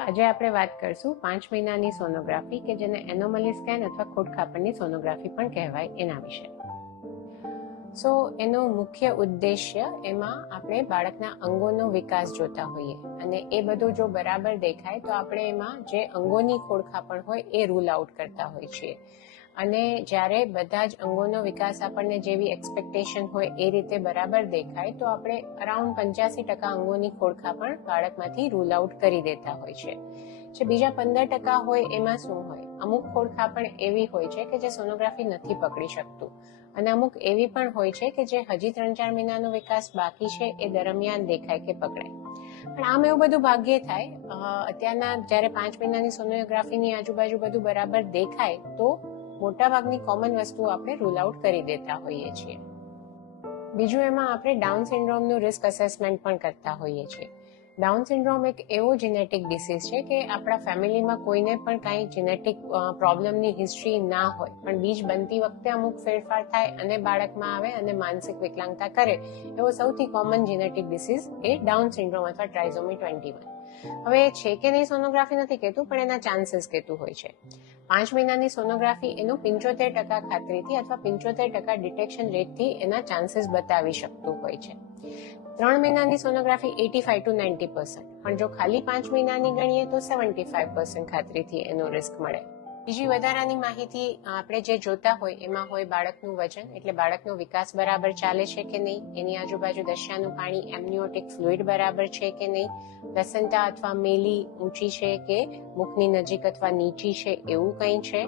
આજે આપણે વાત કરશું 5 મહિનાની સોનોગ્રાફી કે જેને એનોમલી સ્કેન અથવા ખોડખાપણની સોનોગ્રાફી પણ કહેવાય એના વિશે. એનો મુખ્ય ઉદ્દેશ્ય એમાં આપણે બાળકના અંગોનો વિકાસ જોતા હોઈએ અને એ બધું જો બરાબર દેખાય તો આપણે એમાં જે અંગોની ખોડખાપણ હોય એ રૂલ આઉટ કરતા હોય છીએ. અને જ્યારે બધા જ અંગોનો વિકાસ આપણને જેવી એક્સપેક્ટેશન હોય એ રીતે બરાબર દેખાય તો આપણે અરાઉન્ડ 85% અંગોની ખોડખાપણ બાળકમાંથી રૂલ આઉટ કરી દેતા હોય છે. જે બીજા 15% હોય એમાં શું હોય, અમુક ખોડખાપણ એવી હોય છે કે જે સોનોગ્રાફી નથી પકડી શકતું અને અમુક એવી પણ હોય છે કે જે હજી 3-4 મહિનાનો વિકાસ બાકી છે એ દરમિયાન દેખાય કે પકડાય. પણ આમ એવું બધું ભાગ્યે થાય. અત્યારના જ્યારે 5 મહિનાની સોનોગ્રાફીની આજુબાજુ બધું બરાબર દેખાય તો મોટાભાગની કોમન વસ્તુઓ આપણે રૂલ આઉટ કરી દેતા હોઈએ છીએ. બીજું એમાં આપણે ડાઉન સિન્ડ્રોમનું રિસ્ક અસેસમેન્ટ પણ કરતા હોઈએ છીએ. ડાઉન સિન્ડ્રોમ એક એવો જેનેટિક ડિસીઝ છે કે આપણા ફેમિલીમાં કોઈને પણ કાંઈ જેનેટિક પ્રોબ્લેમની હિસ્ટ્રી ના હોય પણ બીજ બનતી વખતે અમુક ફેરફાર થાય અને બાળકમાં આવે અને માનસિક વિકલાંગતા કરે એવો સૌથી કોમન જેનેટિક ડિસીઝ એ ડાઉન સિન્ડ્રોમ અથવા ટ્રાઇઝોમી 21. હવે છે કે નહીં સોનોગ્રાફી નથી કહેતું પણ એના ચાન્સીસ કહેતું હોય છે. 5 મહિનાની સોનોગ્રાફી એનું 75% ખાતરીથી અથવા 75% ડિટેક્શન રેટથી એના ચાન્સીસ બતાવી શકતું હોય છે. 3 મહિનાની સોનોગ્રાફી 85 to 90%, પણ જો ખાલી 5 મહિનાની ગણીએ તો 75% ખાતરીથી એનો રિસ્ક મળે. બીજી વધારાની માહિતી આપણે જે જોતા હોય એમાં હોય બાળકનું વજન, એટલે બાળકનો વિકાસ બરાબર ચાલે છે કે નહીં, એની આજુબાજુ દશિયાનું પાણી એમનિયોટિક ફ્લુઇડ બરાબર છે કે નહીં, પ્લેસેન્ટા અથવા મેલી ઊંચી છે કે મુખની નજીક અથવા નીચી છે એવું કંઈ છે,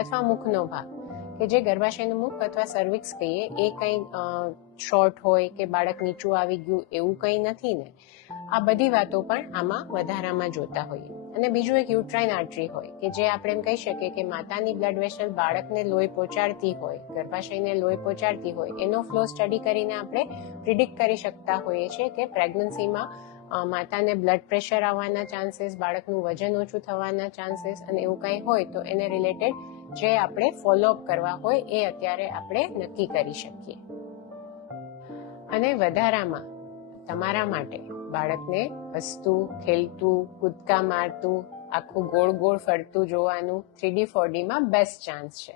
અથવા મુખનો ભાગ કે જે ગર્ભાશયનું મુખ અથવા સર્વિક્સ કહીએ એ કંઈ શોર્ટ હોય કે બાળક નીચું આવી ગયું એવું કંઈ નથી ને. આ બધી વાતો પણ આમાં વધારામાં જોતા હોઈએ. અને બીજું એક યુટ્રાઇન આર્ટરી હોય કે જે આપણે એમ કહી શકીએ કે માતાની બ્લડ વેસલ બાળકને લોહી પહોંચાડતી હોય, ગર્ભાશયને લોહી પહોંચાડતી હોય એનો ફ્લો સ્ટડી કરીને આપણે પ્રિડિક્ટ કરી શકતા હોઈએ છીએ કે પ્રેગ્નન્સીમાં માતાને બ્લડ પ્રેશર આવવાના ચાન્સીસ, બાળકનું વજન ઓછું થવાના ચાન્સીસ અને એવું કંઈ હોય તો એને રિલેટેડ જે આપણે ફોલોઅપ કરવા હોય એ અત્યારે આપણે નક્કી કરી શકીએ. અને વધારામાં તમારા માટે બાળકને હસતું, ખેલતું, કૂદકા મારતું, આખું ગોળ ગોળ ફરતું જોવાનું 3D 4D માં બેસ્ટ ચાન્સ છે.